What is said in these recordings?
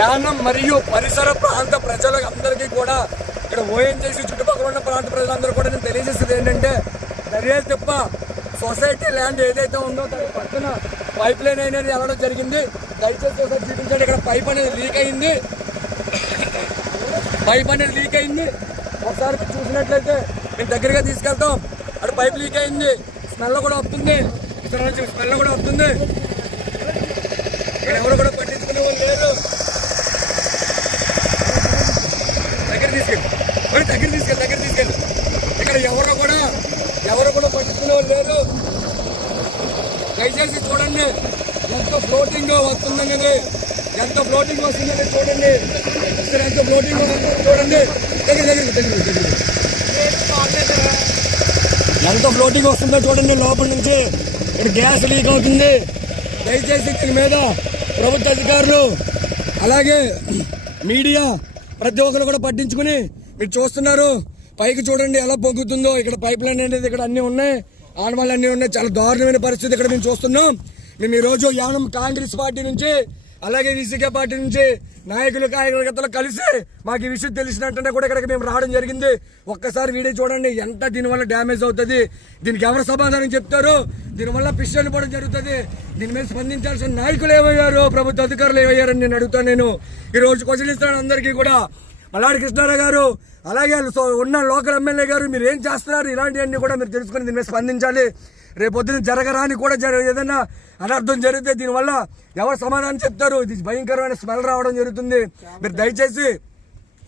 యానం మరియు పరిసర ప్రాంత ప్రజలకు అందరికీ కూడా ఇక్కడ ఓఎన్జీసీ చుట్టుపక్కల ఉన్న ప్రాంత ప్రజలందరూ కూడా నేను తెలియజేసేది ఏంటంటే దర్యాలు తిప్ప సొసైటీ ల్యాండ్ ఏదైతే ఉందో దాని పక్కన పైప్ లైన్ అనేది వెళ్ళడం జరిగింది. దయచేసి ఒకసారి చూపించండి. ఇక్కడ పైప్ అనేది లీక్ అయింది. ఒకసారి చూసినట్లయితే మేము దగ్గరగా తీసుకెళ్తాం. అక్కడ పైప్ లీక్ అయింది. స్మెల్ కూడా వస్తుంది. ఇక్కడ నుంచి స్మెల్ కూడా వస్తుంది. ఇక్కడ ఎవరు కూడా పట్టించుకునే వాళ్ళు లేరు. దగ్గర తీసుకెళ్ళి ఇక్కడ ఎవరు కూడా పట్టించుకునే వాళ్ళు లేరు. దయచేసి చూడండి ఎంత ఫ్లోటింగ్ వస్తుందనేది, ఎంత ఫ్లోటింగ్ వస్తుందనేది చూడండి. ఇక్కడ ఎంత ఫ్లోటింగ్ వస్తుందో చూడండి. ఎంత ఫ్లోటింగ్ వస్తుందో చూడండి. లోపల నుంచి ఇక్కడ గ్యాస్ లీక్ అవుతుంది. దయచేసి దీని మీద ప్రభుత్వ అధికారులు అలాగే మీడియా ప్రతి ఒక్కరు కూడా పట్టించుకుని మీరు చూస్తున్నారు. పైకి చూడండి ఎలా పొంగుతుందో. ఇక్కడ పైప్ లైన్ అనేది ఇక్కడ అన్నీ ఉన్నాయి, ఆనవాళ్ళు అన్నీ ఉన్నాయి. చాలా దారుణమైన పరిస్థితి ఇక్కడ మేము చూస్తున్నాం. మేము ఈరోజు యానం కాంగ్రెస్ పార్టీ నుంచి అలాగే విసికే పార్టీ నుంచి నాయకులు కార్యకర్తలు కలిసి మాకు ఈ విషయం తెలిసినట్టుంటే కూడా ఇక్కడికి మేము రావడం జరిగింది. ఒక్కసారి వీడియో చూడండి ఎంత దీనివల్ల డ్యామేజ్ అవుతుంది, దీనికి ఎవరు సమాధానం చెప్తారు, దీనివల్ల పిస్టల్ పోవడం జరుగుతుంది. దీని మీద స్పందించాల్సిన నాయకులు ఏమయ్యారు, ప్రభుత్వ అధికారులు ఏమయ్యారని నేను అడుగుతాను. నేను ఈరోజు క్వశ్చన్ ఇస్తాను అందరికీ కూడా. మల్లాడి కృష్ణారావు గారు అలాగే ఉన్న లోకల్ ఎమ్మెల్యే గారు మీరు ఏం చేస్తున్నారు, ఇలాంటివన్నీ కూడా మీరు తెలుసుకుని దీని మీద స్పందించాలి. రేపొద్దున జరగరాని కూడా ఏదైనా అనర్థం జరిగితే దీనివల్ల ఎవరు సమాధానం చెప్తారు. ఇది భయంకరమైన స్మెల్ రావడం జరుగుతుంది. మీరు దయచేసి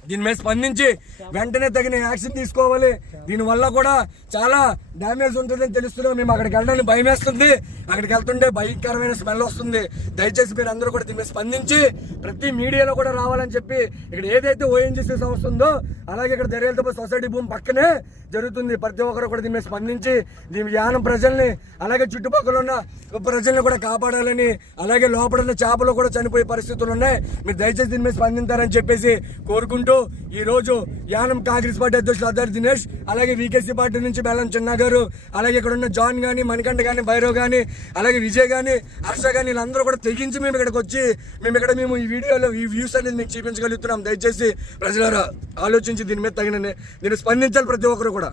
దీని మీద స్పందించి వెంటనే తగిన యాక్షన్ తీసుకోవాలి. దీనివల్ల కూడా చాలా డ్యామేజ్ ఉంటుందని తెలుస్తున్నాం. మేము అక్కడికి వెళ్ళడానికి భయం వేస్తుంది. అక్కడికి వెళ్తుంటే భయంకరమైన స్మెల్ వస్తుంది. దయచేసి మీరు అందరూ కూడా దీని మీద స్పందించి ప్రతి మీడియాలో కూడా రావాలని చెప్పి ఇక్కడ ఏదైతే ఓఎన్జీసీ సంస్థ ఉందో అలాగే ఇక్కడ దర్యాలతో సొసైటీ భూమి పక్కనే జరుగుతుంది. ప్రతి ఒక్కరు కూడా దీని మీద స్పందించి దీని యానం ప్రజల్ని అలాగే చుట్టుపక్కల ఉన్న ప్రజల్ని కూడా కాపాడాలని, అలాగే లోపల ఉన్న చేపలు కూడా చనిపోయే పరిస్థితులు ఉన్నాయి. మీరు దయచేసి దీని మీద స్పందించారని చెప్పేసి కోరుకుంటూ ఈ రోజు యానం కాంగ్రెస్ పార్టీ అధ్యక్షులు అద్దరి దినేష్ అలాగే వీకేసీ పార్టీ నుంచి బెల్లం చిన్న గారు అలాగే ఇక్కడ ఉన్న జాన్ గానీ, మణికంఠ గానీ, భైరవ్ గానీ, అలాగే విజయ్ గానీ, హర్ష గానీ వీళ్ళందరూ కూడా తెగించి మేము ఇక్కడికి వచ్చి మేము ఈ వీడియోలో ఈ వ్యూస్ అనేది మీకు చూపించగలుగుతున్నాం. దయచేసి ప్రజలారా ఆలోచించి దీని మీద దీన్ని స్పందించాలి ప్రతి ఒక్కరు కూడా.